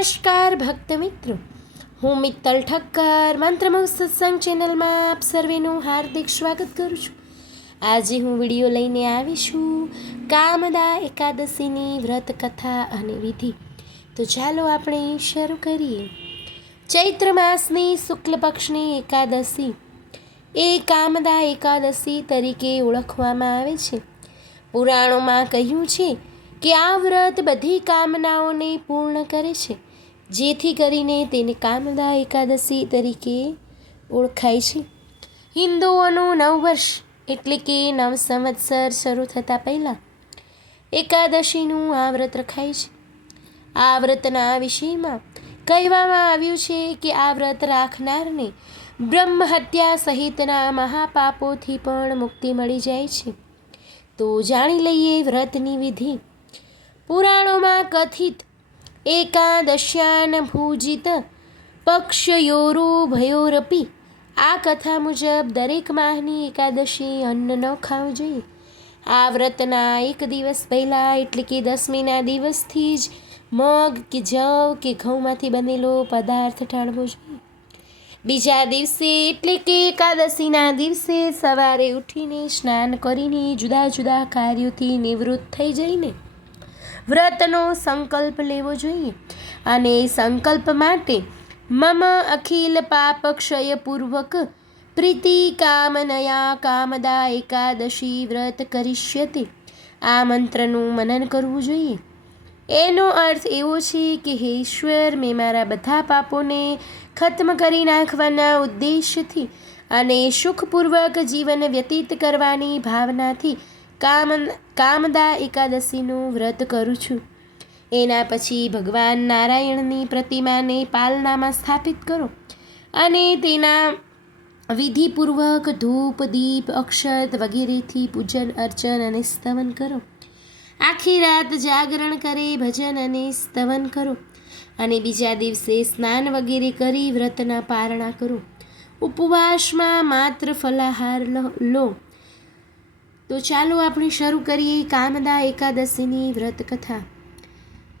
નમસ્કાર ભક્ત મિત્રો, હું મિત્તલ ઠક્કર મંત્રમુગ્ધ સત્સંગ ચેનલમાં આપ સર્વેનું હાર્દિક સ્વાગત કરું છું. આજે હું વિડીયો લઈને આવી છું કામદા એકાદશીની વ્રત કથા અને વિધિ. તો ચાલો આપણે શરૂ કરીએ. ચૈત્ર માસની શુક્લ પક્ષની એકાદશી એ કામદા એકાદશી તરીકે ઓળખવામાં આવે છે. પુરાણોમાં કહ્યું છે કે આ વ્રત બધી કામનાઓને પૂર્ણ કરે છે, જેથી કરીને તેને કામદા એકાદશી તરીકે ઓળખાય છે. હિન્દુઓનું નવવર્ષ એટલે કે નવ સંવત્સર શરૂ થતાં પહેલાં એકાદશીનું આ વ્રત રખાય છે. આ વ્રતના વિષયમાં કહેવામાં આવ્યું છે કે આ વ્રત રાખનારને બ્રહ્મ હત્યા સહિતના મહાપાપોથી પણ મુક્તિ મળી જાય છે. તો જાણી લઈએ વ્રતની વિધિ. પુરાણોમાં કથિત એકાદશ્યાન ભૂજિત પક્ષયોરુભયોરપી આ કથા મુજબ દરેક માહની એકાદશી અન્ન ન ખાવું જોઈએ. આ વ્રતના એક દિવસ પહેલાં એટલે કે દસમીના દિવસથી જ મગ કે જવ કે ઘઉંમાંથી બનેલો પદાર્થ ટાળવો જોઈએ. બીજા દિવસે એટલે કે એકાદશીના દિવસે સવારે ઉઠીને સ્નાન કરીને જુદા જુદા કાર્યોથી નિવૃત્ત થઈ જઈને વ્રતનો સંકલ્પ લેવો જોઈએ. અને સંકલ્પ માટે મમ અખિલ પાપ ક્ષયપૂર્વક પ્રીતિ કામનયા કામદા એકાદશી વ્રત કરીષ્યતે આ મંત્રનું મનન કરવું જોઈએ. એનો અર્થ એવો છે કે હે ઈશ્વર, મેં મારા બધા પાપોને ખત્મ કરી નાખવાના ઉદ્દેશ્યથી અને સુખપૂર્વક જીવન વ્યતીત કરવાની ભાવનાથી કામદા એકાદશીનું વ્રત કરું છું. એના પછી ભગવાન નારાયણની પ્રતિમાને પાલનામાં સ્થાપિત કરો અને તેના વિધિપૂર્વક ધૂપ દીપ અક્ષત વગેરેથી પૂજન અર્ચન અને સ્તવન કરો. આખી રાત જાગરણ કરી ભજન અને સ્તવન કરો અને બીજા દિવસે સ્નાન વગેરે કરી વ્રતના પારણા કરો. ઉપવાસમાં માત્ર ફલાહાર લો. તો ચાલો આપણે શરૂ કરીએ કામદા એકાદશીની વ્રત કથા.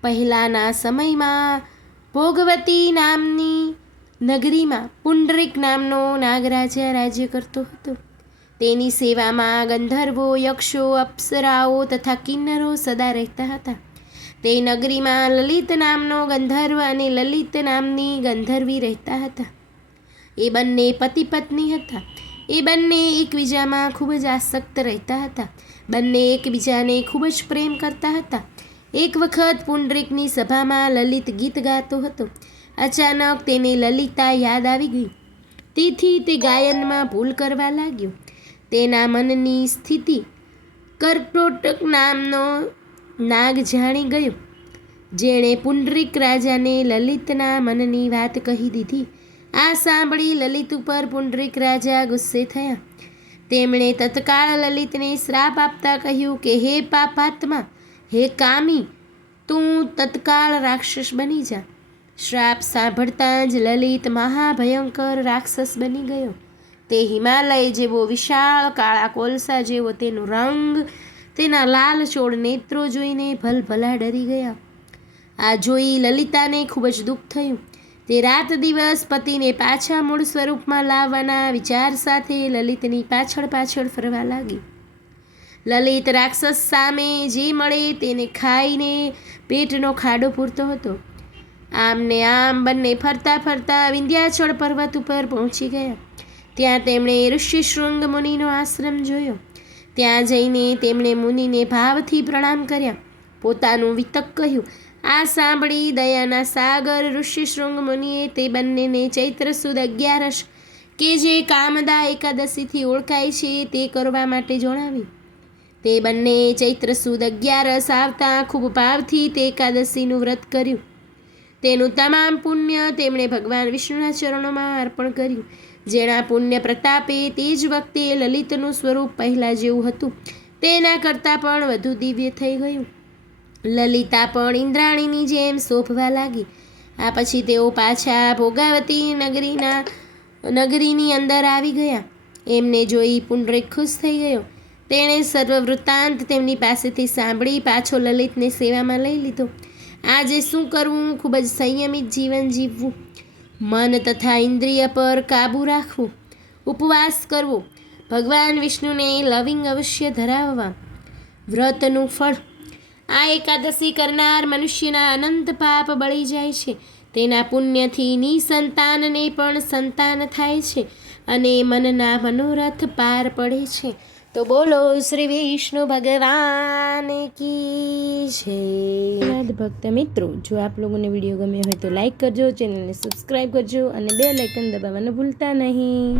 પહેલાંના સમયમાં ભોગવતી નામની નગરીમાં પુંડરીક નામનો નાગરાજા રાજ્ય કરતો હતો. તેની સેવામાં ગંધર્વો, યક્ષો, અપ્સરાઓ તથા કિન્નરો સદા રહેતા હતા. તે નગરીમાં લલિત નામનો ગંધર્વ અને લલિત નામની ગંધર્વી રહેતા હતા. એ બંને પતિ પત્ની હતા. એ બંને એકબીજામાં ખૂબ જ આસક્ત રહેતા હતા. બંને એકબીજાને ખૂબ જ પ્રેમ કરતા હતા. એક વખત પુંડરીકની સભામાં લલિત ગીત ગાતો હતો. અચાનક તેને લલિતા યાદ આવી ગઈ. તેથી તે ગાયનમાં ભૂલ કરવા લાગ્યો. તેના મનની સ્થિતિ કર્કોટક નામનો નાગ જાણી ગયો, જેણે પુંડરીક રાજાને લલિતના મનની વાત કહી દીધી. આ સાંભળી લલિત ઉપર પુંડરીક રાજા ગુસ્સે થયા. તેમણે તત્કાળ લલિતને શ્રાપ આપતા કહ્યું કે હે પાપાત્મા, હે કામી, તું તત્કાળ રાક્ષસ બની જા. શ્રાપ સાંભળતા જ લલિત મહાભયંકર રાક્ષસ બની ગયો. તે હિમાલય જેવો વિશાળ, કાળા કોલસા જેવો તેનો રંગ, તેના લાલચોળ નેત્રો જોઈને ભલભલા ડરી ગયા. આ જોઈ લલિતાને ખૂબ જ દુઃખ થયું. તે રાત દિવસ પતિને પાછા મૂળ સ્વરૂપમાં લાવવાના વિચાર સાથે લલિતની પાછળ પાછળ ફરવા લાગી. લલિત રાક્ષસ સામે જે મળે તેને ખાઈને પેટનો ખાડો પૂરતો હતો. આમ ને આમ બંને ફરતા ફરતા વિંધ્યાચળ પર્વત ઉપર પહોંચી ગયા. ત્યાં તેમણે ઋષિશૃંગ મુનિનો આશ્રમ જોયો. ત્યાં જઈને તેમણે મુનિને ભાવથી પ્રણામ કર્યા, પોતાનું વિતક કહ્યું. આ સાંભળી દયાના સાગર ઋષિશૃંગ મુનિએ તે બંનેને ચૈત્ર સુદ 11 કે જે કામદા એકાદશીથી ઓળખાય છે તે કરવા માટે જણાવ્યું. તે બંને ચૈત્ર સુદ 11 આવતા ખૂબ ભાવથી તે એકાદશીનું વ્રત કર્યું. તેનું તમામ પુણ્ય તેમણે ભગવાન વિષ્ણુના ચરણોમાં અર્પણ કર્યું. જેના પુણ્ય પ્રતાપે તે જ વખતે લલિતનું સ્વરૂપ પહેલાં જેવું હતું તેના કરતાં પણ વધુ દિવ્ય થઈ ગયું. લલિતા પણ ઇન્દ્રાણીની જેમ શોભવા લાગી. આ પછી તેઓ પાછા ભોગાવતી નગરીની અંદર આવી ગયા. એમને જોઈ પુંડરીક ખુશ થઈ ગયો. તેણે સર્વ વૃત્તાંત તેમની પાસેથી સાંભળી પાછો લલિતને સેવામાં લઈ લીધો આજે શું કરવું? ખૂબ જ સંયમિત જીવન જીવવું, મન તથા ઇન્દ્રિય પર કાબૂ રાખવું, ઉપવાસ કરવો, ભગવાન વિષ્ણુને લવિંગ અવશ્ય ધરાવવા. વ્રતનું ફળ. આ એકાદશી કરનાર મનુષ્યના અનંત પાપ બળી જાય છે. તેના પુણ્યથી નિસંતાનને પણ સંતાન થાય છે અને મનના મનોરથ પાર પડે છે. તો બોલો શ્રી વિષ્ણુ ભગવાન કી જય. ભક્ત મિત્રો, જો આપ લોકોને વિડીયો ગમ્યો હોય તો લાઈક કરજો, ચેનલને સબસ્ક્રાઈબ કરજો અને બેલ આઇકન દબાવવાનું ભૂલતા નહીં.